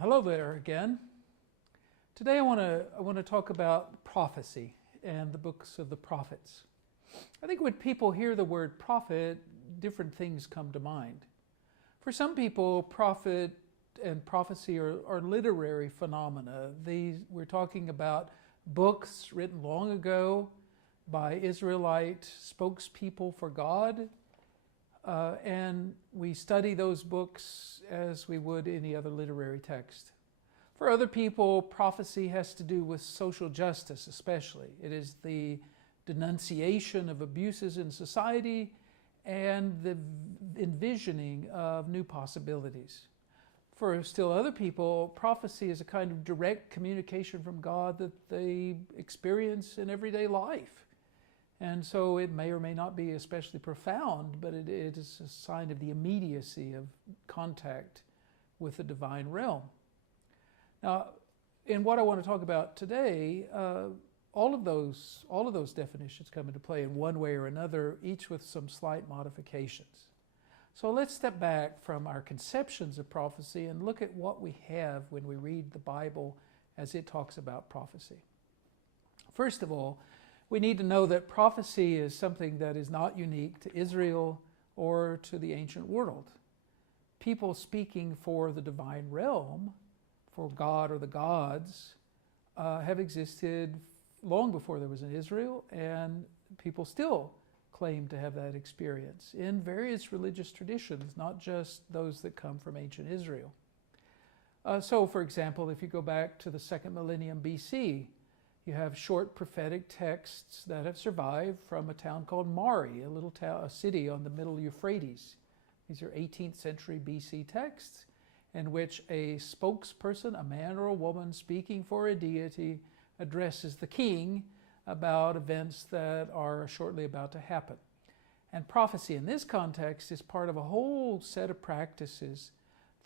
Hello there again. Today I want to talk about prophecy and the books of the prophets. I think when people hear the word prophet, different things come to mind. For some people, prophet and prophecy are literary phenomena. We're talking about books written long ago by Israelite spokespeople for God, and we study those books as we would any other literary text. For other people, prophecy has to do with social justice especially. It is the denunciation of abuses in society and the envisioning of new possibilities. For still other people, prophecy is a kind of direct communication from God that they experience in everyday life. And so it may or may not be especially profound, but it is a sign of the immediacy of contact with the divine realm. Now, in what I want to talk about today, all of those definitions come into play in one way or another, each with some slight modifications. So let's step back from our conceptions of prophecy and look at what we have when we read the Bible as it talks about prophecy. First of all, we need to know that prophecy is something that is not unique to Israel or to the ancient world. People speaking for the divine realm, for God or the gods, have existed long before there was an Israel, and people still claim to have that experience in various religious traditions, not just those that come from ancient Israel. So, for example, if you go back to the second millennium BC, you have short prophetic texts that have survived from a town called Mari, a city on the middle Euphrates. These are 18th century BC texts in which a spokesperson, a man or a woman speaking for a deity, addresses the king about events that are shortly about to happen. And prophecy in this context is part of a whole set of practices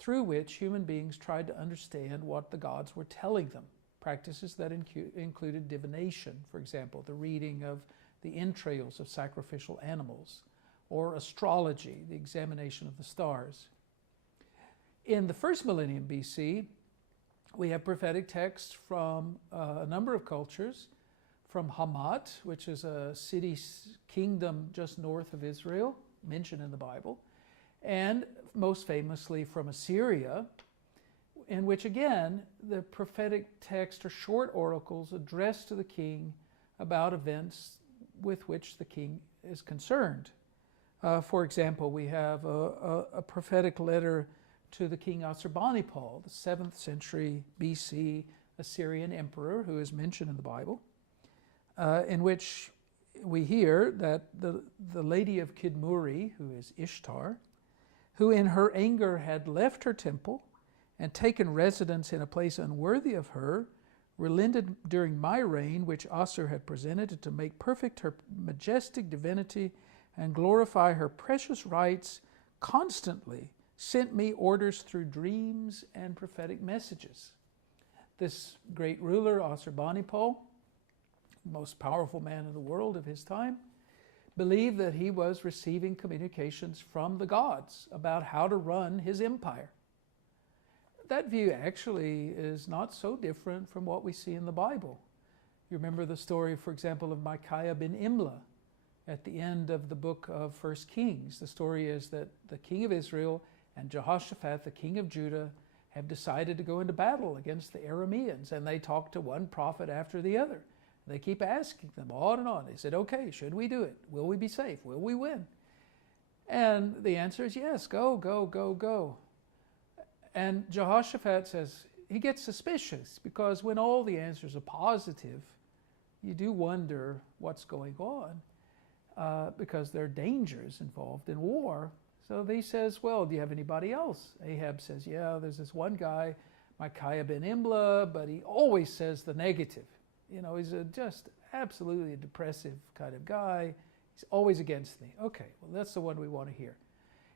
through which human beings tried to understand what the gods were telling them. Practices that included divination, for example, the reading of the entrails of sacrificial animals, or astrology, the examination of the stars. In the first millennium BC, we have prophetic texts from a number of cultures, from Hamat, which is a city kingdom just north of Israel, mentioned in the Bible, and most famously from Assyria, in which again the prophetic texts are short oracles addressed to the king about events with which the king is concerned. For example, we have a prophetic letter to the king Assurbanipal, the 7th century BC Assyrian emperor who is mentioned in the Bible, in which we hear that the lady of Kidmuri, who is Ishtar, who in her anger had left her temple and taken residence in a place unworthy of her, relented during my reign, which Assur had presented to make perfect her majestic divinity and glorify her precious rights, constantly sent me orders through dreams and prophetic messages. This great ruler, Assurbanipal, most powerful man in the world of his time, believed that he was receiving communications from the gods about how to run his empire. That view actually is not so different from what we see in the Bible. You remember the story, for example, of Micaiah bin Imlah at the end of the book of 1 Kings. The story is that the king of Israel and Jehoshaphat, the king of Judah, have decided to go into battle against the Arameans, and they talk to one prophet after the other. They keep asking them on and on. They said, okay, should we do it? Will we be safe? Will we win? And the answer is yes, go, go, go, go. And Jehoshaphat says, he gets suspicious because when all the answers are positive, you do wonder what's going on because there are dangers involved in war. So he says, well, do you have anybody else? Ahab says, yeah, there's this one guy, Micaiah bin Imlah, but he always says the negative. You know, he's just absolutely a depressive kind of guy. He's always against me. Okay, well, that's the one we want to hear.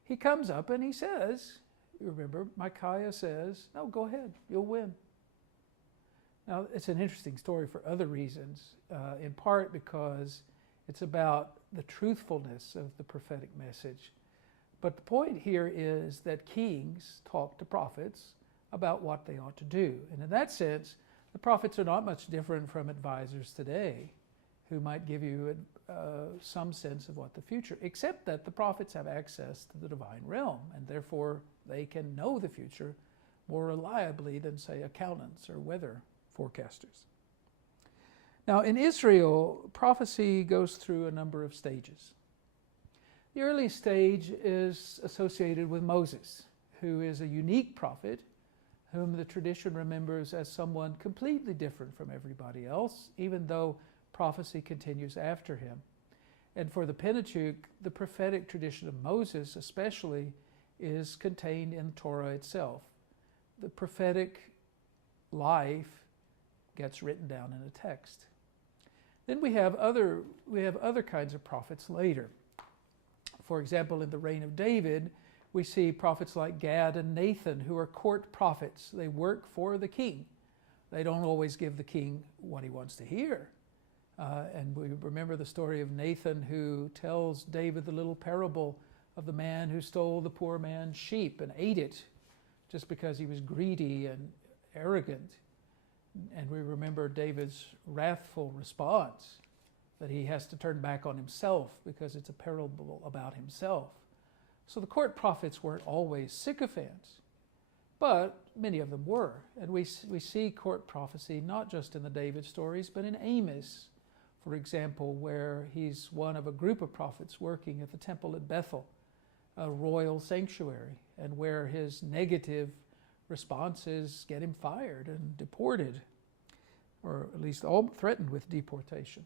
He comes up and he says, you remember, Micaiah says, no, go ahead, you'll win. Now, it's an interesting story for other reasons, in part because it's about the truthfulness of the prophetic message. But the point here is that kings talk to prophets about what they ought to do. And in that sense, the prophets are not much different from advisors today who might give you some sense of what the future, except that the prophets have access to the divine realm, and therefore they can know the future more reliably than, say, accountants or weather forecasters. Now, in Israel, prophecy goes through a number of stages. The early stage is associated with Moses, who is a unique prophet, whom the tradition remembers as someone completely different from everybody else, even though prophecy continues after him. And for the Pentateuch, the prophetic tradition of Moses especially is contained in Torah itself. The prophetic life gets written down in a text. Then we have other kinds of prophets later. For example, in the reign of David, we see prophets like Gad and Nathan, who are court prophets. They work for the king. They don't always give the king what he wants to hear. And we remember the story of Nathan, who tells David the little parable of the man who stole the poor man's sheep and ate it just because he was greedy and arrogant. And we remember David's wrathful response that he has to turn back on himself because it's a parable about himself. So the court prophets weren't always sycophants, but many of them were. And we see court prophecy not just in the David stories, but in Amos, for example, where he's one of a group of prophets working at the temple at Bethel, a royal sanctuary, and where his negative responses get him fired and deported, or at least all threatened with deportation.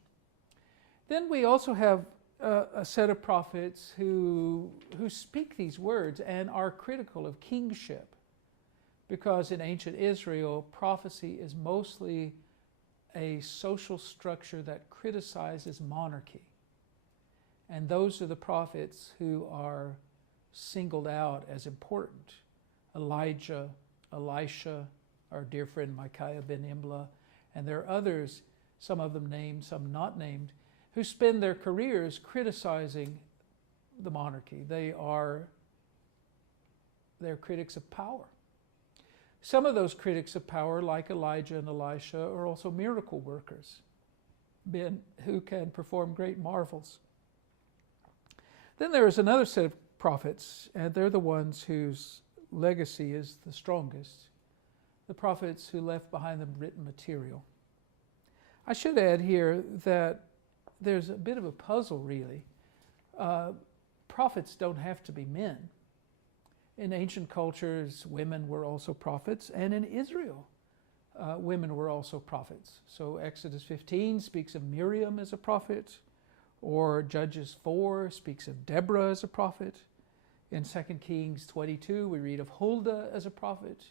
Then we also have a set of prophets who speak these words and are critical of kingship, because in ancient Israel, prophecy is mostly a social structure that criticizes monarchy. And those are the prophets who are singled out as important. Elijah, Elisha, our dear friend Micaiah ben Imlah, and there are others, some of them named, some not named, who spend their careers criticizing the monarchy. They're critics of power. Some of those critics of power, like Elijah and Elisha, are also miracle workers, men who can perform great marvels. Then there is another set of prophets, and they're the ones whose legacy is the strongest, the prophets who left behind them written material. I should add here that there's a bit of a puzzle, really. Prophets don't have to be men. In ancient cultures, women were also prophets, and in Israel, women were also prophets. So Exodus 15 speaks of Miriam as a prophet, or Judges 4 speaks of Deborah as a prophet. In 2 Kings 22, we read of Huldah as a prophet,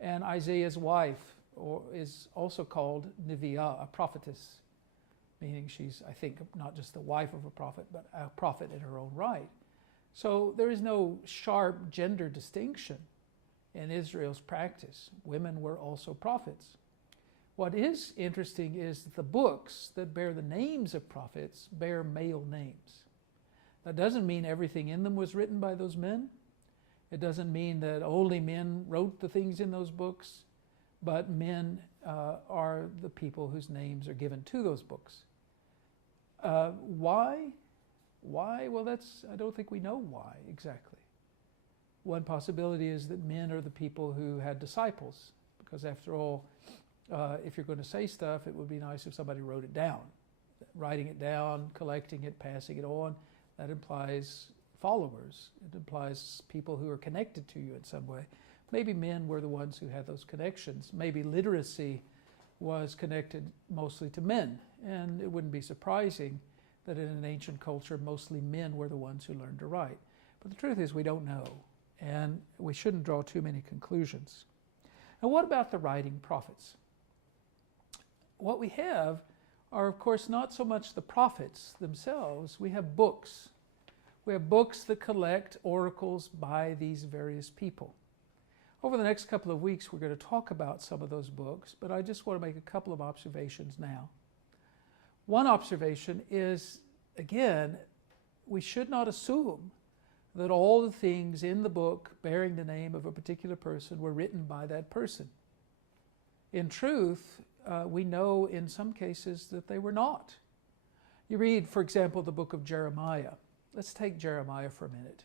and Isaiah's wife is also called Neviah, a prophetess, meaning she's, I think, not just the wife of a prophet, but a prophet in her own right. So there is no sharp gender distinction in Israel's practice. Women were also prophets. What is interesting is that the books that bear the names of prophets bear male names. That doesn't mean everything in them was written by those men. It doesn't mean that only men wrote the things in those books, but men are the people whose names are given to those books. Why? Why? Well, I don't think we know why exactly. One possibility is that men are the people who had disciples, because after all, if you're going to say stuff, it would be nice if somebody wrote it down. Writing it down, collecting it, passing it on, that implies followers. It implies people who are connected to you in some way. Maybe men were the ones who had those connections. Maybe literacy was connected mostly to men, and it wouldn't be surprising that in an ancient culture, mostly men were the ones who learned to write. But the truth is, we don't know, and we shouldn't draw too many conclusions. Now, what about the writing prophets? What we have are, of course, not so much the prophets themselves. We have books. We have books that collect oracles by these various people. Over the next couple of weeks, we're going to talk about some of those books, but I just want to make a couple of observations now. One observation is, again, we should not assume that all the things in the book bearing the name of a particular person were written by that person. In truth, we know in some cases that they were not. You read, for example, the book of Jeremiah. Let's take Jeremiah for a minute.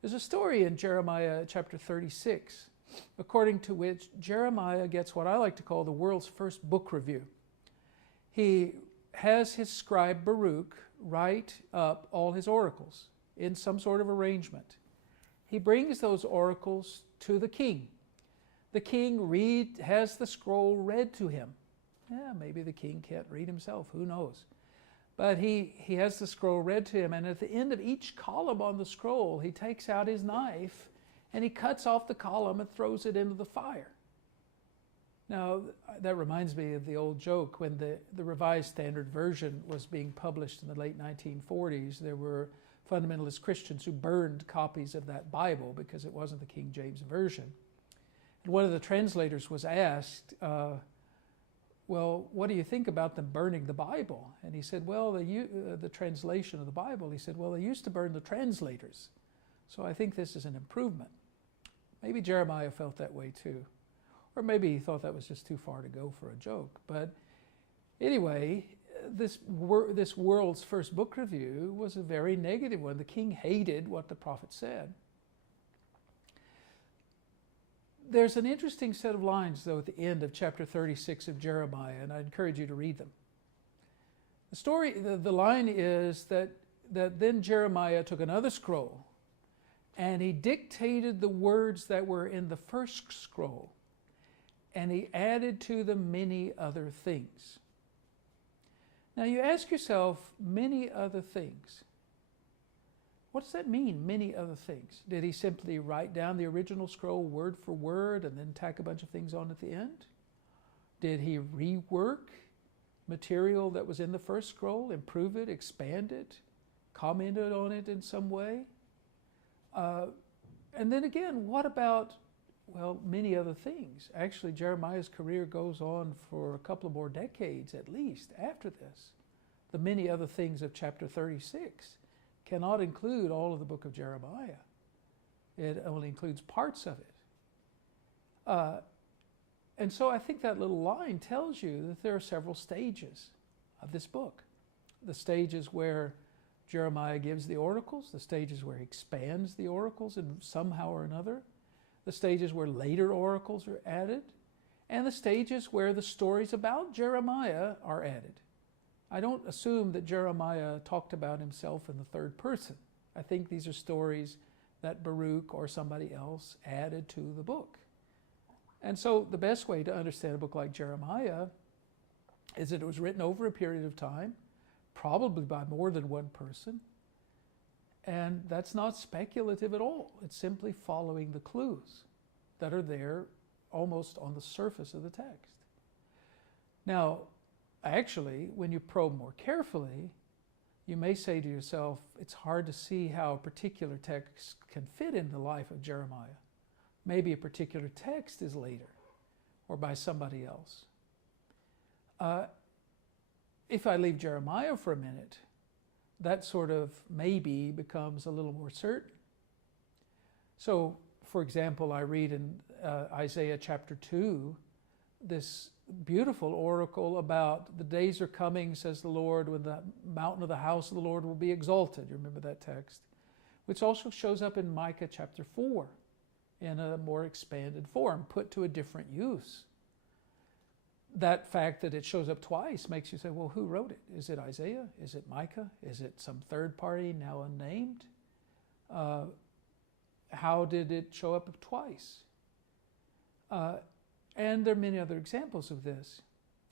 There's a story in Jeremiah chapter 36, according to which Jeremiah gets what I like to call the world's first book review. He has his scribe Baruch write up all his oracles in some sort of arrangement. He brings those oracles to the king. The king has the scroll read to him. Yeah, maybe the king can't read himself, who knows? But he has the scroll read to him, and at the end of each column on the scroll, he takes out his knife and he cuts off the column and throws it into the fire. Now, that reminds me of the old joke when the Revised Standard Version was being published in the late 1940s. There were fundamentalist Christians who burned copies of that Bible because it wasn't the King James Version. And one of the translators was asked, well, what do you think about them burning the Bible? And he said, well, the translation of the Bible, he said, well, they used to burn the translators. So I think this is an improvement. Maybe Jeremiah felt that way too. Or maybe he thought that was just too far to go for a joke. But anyway, this world's first book review was a very negative one. The king hated what the prophet said. There's an interesting set of lines, though, at the end of chapter 36 of Jeremiah, and I encourage you to read them. The line is that then Jeremiah took another scroll, and he dictated the words that were in the first scroll, and he added to them many other things. Now you ask yourself, many other things. What does that mean, many other things? Did he simply write down the original scroll word for word and then tack a bunch of things on at the end? Did he rework material that was in the first scroll, improve it, expand it, commented on it in some way? And then again, what about, well, many other things? Actually, Jeremiah's career goes on for a couple of more decades at least after this. The many other things of chapter 36 cannot include all of the book of Jeremiah. It only includes parts of it. And so I think that little line tells you that there are several stages of this book. The stages where Jeremiah gives the oracles, the stages where he expands the oracles in somehow or another, the stages where later oracles are added, and the stages where the stories about Jeremiah are added. I don't assume that Jeremiah talked about himself in the third person. I think these are stories that Baruch or somebody else added to the book. And so the best way to understand a book like Jeremiah is that it was written over a period of time, probably by more than one person, and that's not speculative at all. It's simply following the clues that are there almost on the surface of the text. Now, actually, when you probe more carefully, you may say to yourself, it's hard to see how a particular text can fit in the life of Jeremiah. Maybe a particular text is later or by somebody else. If I leave Jeremiah for a minute, that sort of maybe becomes a little more certain. So, for example, I read in Isaiah chapter 2, this beautiful oracle about the days are coming, says the Lord, when the mountain of the house of the Lord will be exalted. You remember that text? Which also shows up in Micah chapter 4 in a more expanded form, put to a different use. That fact that it shows up twice makes you say, well, who wrote it? Is it Isaiah? Is it Micah? Is it some third party now unnamed? How did it show up twice? And there are many other examples of this,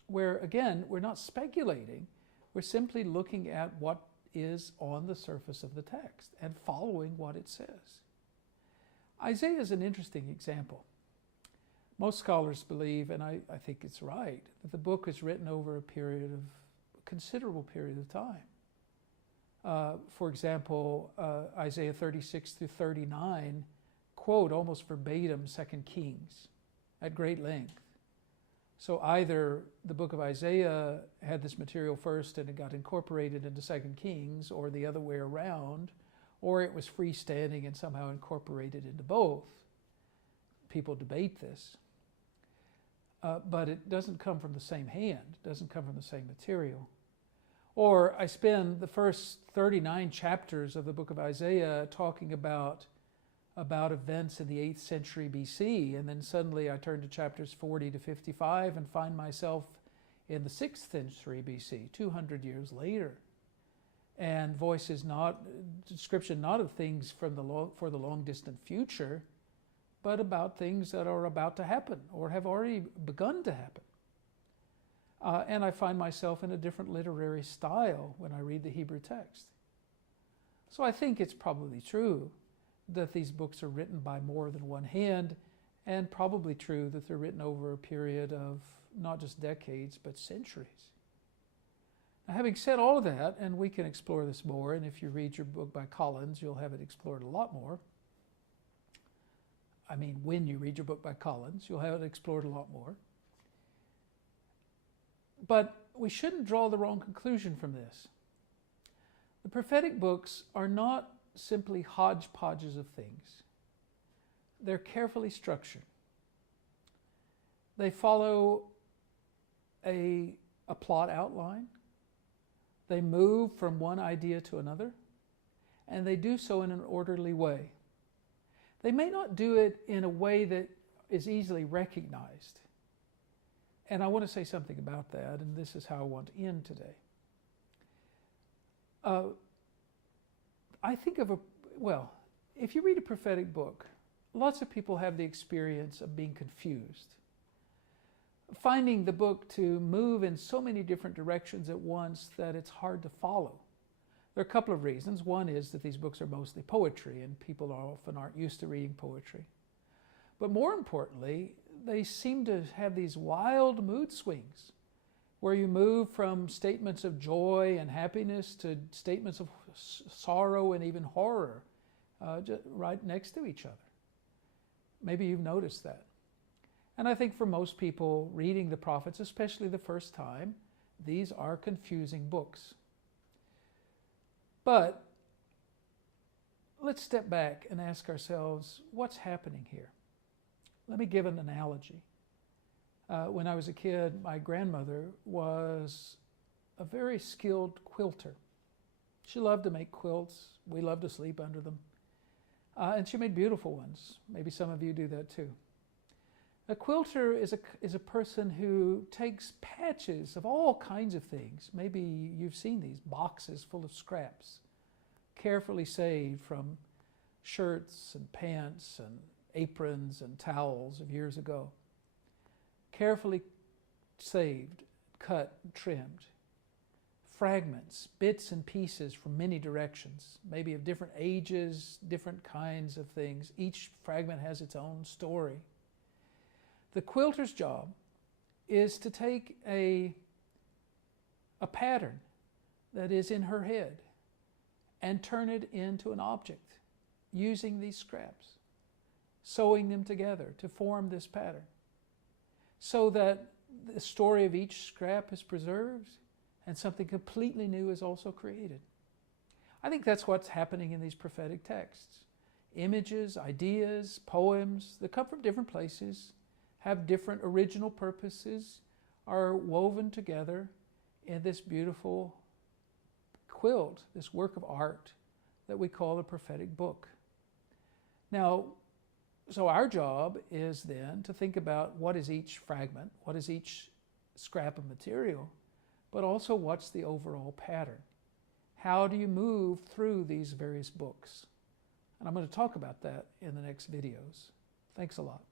where, again, we're not speculating. We're simply looking at what is on the surface of the text and following what it says. Isaiah is an interesting example. Most scholars believe, and I think it's right, that the book is written over a considerable period of time. For example, Isaiah 36 through 39 quote almost verbatim 2 Kings at great length. So either the book of Isaiah had this material first and it got incorporated into 2 Kings, or the other way around, or it was freestanding and somehow incorporated into both. People debate this. But it doesn't come from the same hand, it doesn't come from the same material. Or I spend the first 39 chapters of the book of Isaiah talking about events in the 8th century BC, and then suddenly I turn to chapters 40 to 55 and find myself in the 6th century BC, 200 years later. And description not of things for the long distant future, but about things that are about to happen or have already begun to happen. And I find myself in a different literary style when I read the Hebrew text. So I think it's probably true that these books are written by more than one hand, and probably true that they're written over a period of not just decades, but centuries. Now, having said all of that, and we can explore this more, and if you read your book by Collins, you'll have it explored a lot more. I mean, when you read your book by Collins, you'll have it explored a lot more. But we shouldn't draw the wrong conclusion from this. The prophetic books are not simply hodgepodges of things. They're carefully structured. They follow a plot outline. They move from one idea to another, and they do so in an orderly way. They may not do it in a way that is easily recognized. And I want to say something about that, and this is how I want to end today. I think of if you read a prophetic book, lots of people have the experience of being confused, finding the book to move in so many different directions at once that it's hard to follow. There are a couple of reasons. One is that these books are mostly poetry, and people often aren't used to reading poetry. But more importantly, they seem to have these wild mood swings where you move from statements of joy and happiness to statements of sorrow and even horror just right next to each other. Maybe you've noticed that. And I think for most people reading the prophets, especially the first time, these are confusing books. But let's step back and ask ourselves, what's happening here? Let me give an analogy. When I was a kid, my grandmother was a very skilled quilter. She loved to make quilts. We loved to sleep under them. And she made beautiful ones. Maybe some of you do that too. A quilter is a person who takes patches of all kinds of things. Maybe you've seen these boxes full of scraps, carefully saved from shirts and pants and aprons and towels of years ago. Carefully saved, cut, and trimmed. Fragments, bits and pieces from many directions, maybe of different ages, different kinds of things. Each fragment has its own story. The quilter's job is to take a pattern that is in her head and turn it into an object using these scraps, sewing them together to form this pattern so that the story of each scrap is preserved and something completely new is also created. I think that's what's happening in these prophetic texts. Images, ideas, poems that come from different places, have different original purposes, are woven together in this beautiful quilt, this work of art that we call the prophetic book. Now, so our job is then to think about what is each fragment, what is each scrap of material, but also what's the overall pattern. How do you move through these various books? And I'm going to talk about that in the next videos. Thanks a lot.